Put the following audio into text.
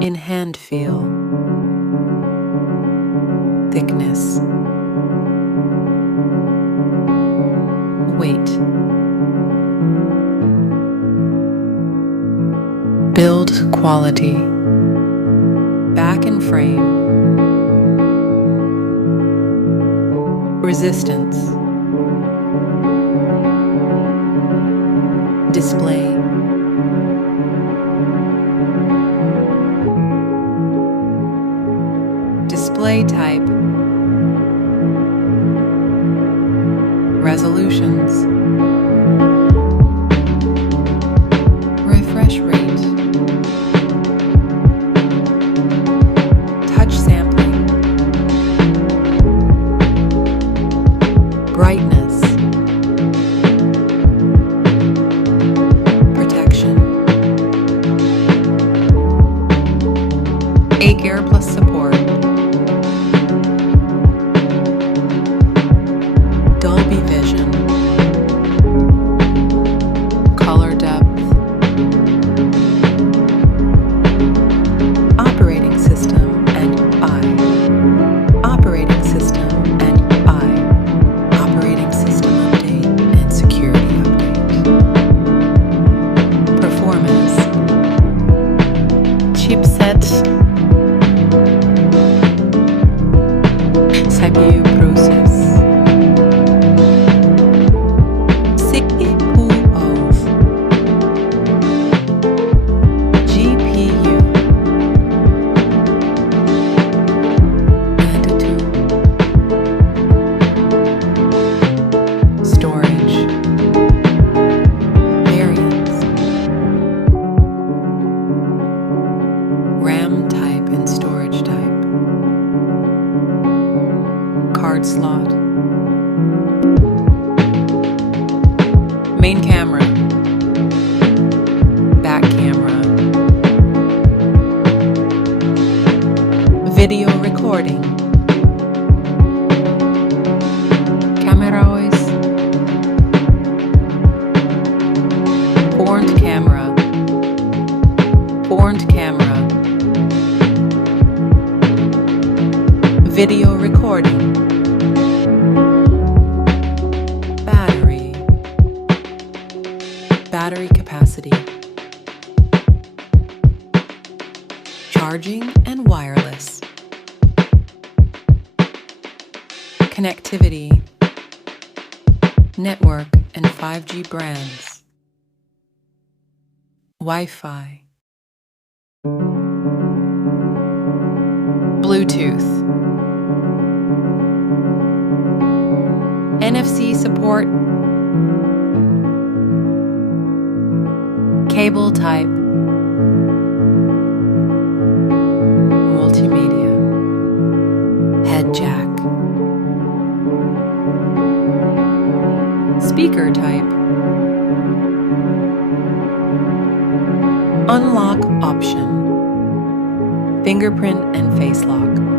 In hand feel, thickness, weight. Build quality, back and frame, resistance, display, display type, resolutions, refresh rate, touch sampling, brightness, protection, 8-gear plus support, Dolby Vision, color depth, operating system and operating system and operating system update and security update, performance, chipset, CPU process, CPU of GPU and storage variants, RAM type and storage type, card slot, main camera, back camera, video recording, camera voice, front camera, video recording, battery capacity, charging and wireless, connectivity, network and 5G brands, Wi-Fi, Bluetooth, NFC support, cable type, multimedia, head jack, speaker type, unlock option, fingerprint and face lock.